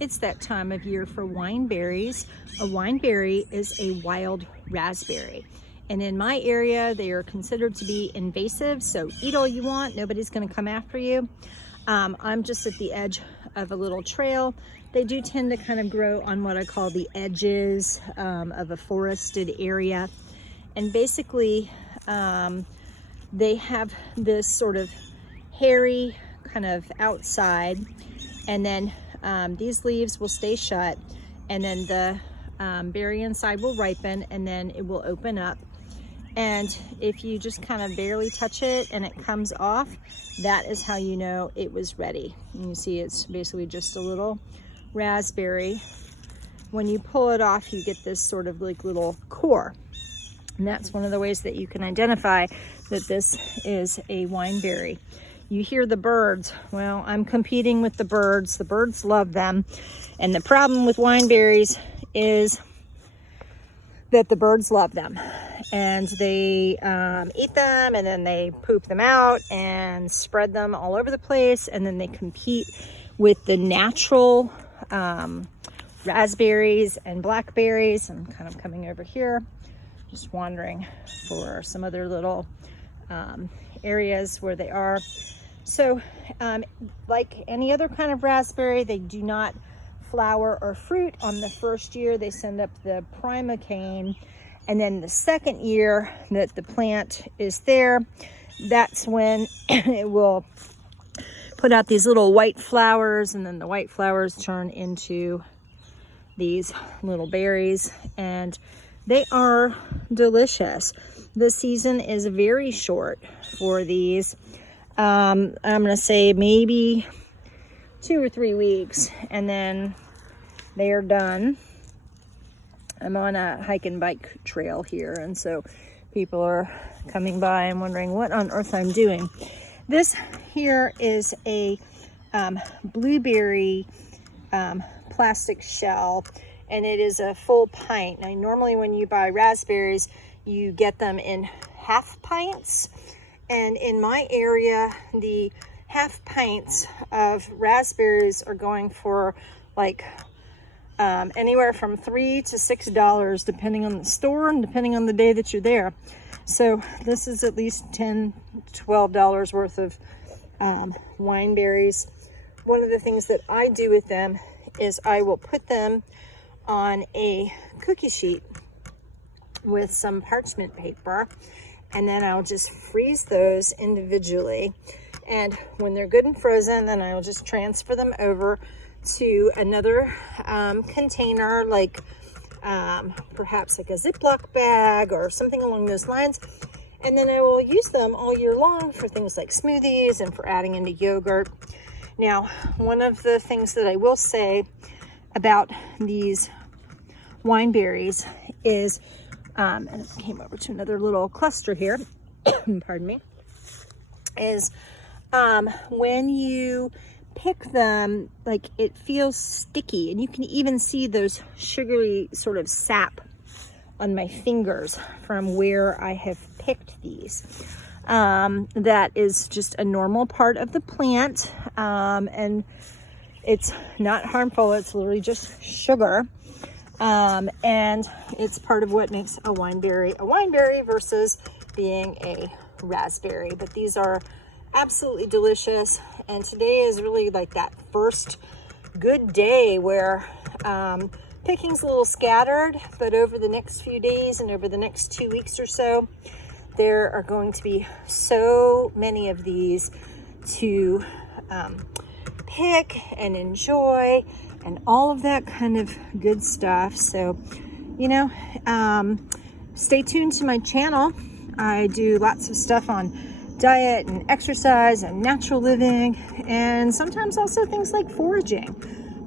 It's that time of year for wineberries. A wineberry is a wild raspberry. And in my area, they are considered to be invasive, so eat all you want, nobody's gonna come after you. I'm just at the edge of a little trail. They do tend to kind of grow on what I call the edges of a forested area. And basically, they have this sort of hairy kind of outside, and then these leaves will stay shut, and then the berry inside will ripen, and then it will open up. And if you just kind of barely touch it and it comes off, that is how you know it was ready. And you see it's basically just a little raspberry. When you pull it off, you get this sort of like little core. And that's one of the ways that you can identify that this is a wineberry. You hear the birds. Well, I'm competing with the birds. The birds love them. And the problem with wineberries is that the birds love them. And they eat them, and then they poop them out and spread them all over the place. And then they compete with the natural raspberries and blackberries. I'm kind of coming over here, just wandering for some other little areas where they are. So like any other kind of raspberry, they do not flower or fruit on the first year. They send up the primocane, and then the second year that the plant is there, that's when it will put out these little white flowers, and then the white flowers turn into these little berries, and they are delicious. The season is very short for these. I'm gonna say maybe 2 or 3 weeks, and then they are done. I'm on a hike and bike trail here, and so people are coming by and wondering what on earth I'm doing. This here is a blueberry plastic shell, and it is a full pint. Now, normally when you buy raspberries, you get them in half pints. And in my area, the half pints of raspberries are going for like anywhere from $3 to $6, depending on the store and depending on the day that you're there. So this is at least $10 to $12 worth of wineberries. One of the things that I do with them is I will put them on a cookie sheet with some parchment paper, and then I'll just freeze those individually. And when they're good and frozen, then I'll just transfer them over to another container, like perhaps like a Ziploc bag or something along those lines. And then I will use them all year long for things like smoothies and for adding into yogurt. Now, one of the things that I will say about these wineberries is, and it came over to another little cluster here, pardon me, is when you pick them, like, it feels sticky, and you can even see those sugary sort of sap on my fingers from where I have picked these. That is just a normal part of the plant, and it's not harmful. It's literally just sugar. And it's part of what makes a wineberry versus being a raspberry. But these are absolutely delicious, and today is really like that first good day where picking's a little scattered, but over the next few days and over the next 2 weeks or so, there are going to be so many of these to pick and enjoy and all of that kind of good stuff. So, you know, stay tuned to my channel. I do lots of stuff on diet and exercise and natural living, and sometimes also things like foraging.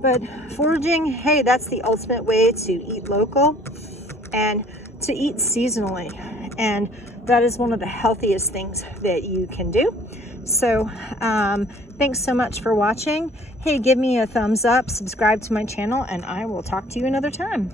But foraging, hey, that's the ultimate way to eat local and to eat seasonally. And that is one of the healthiest things that you can do. So thanks so much for watching. Hey, give me a thumbs up, subscribe to my channel, and I will talk to you another time.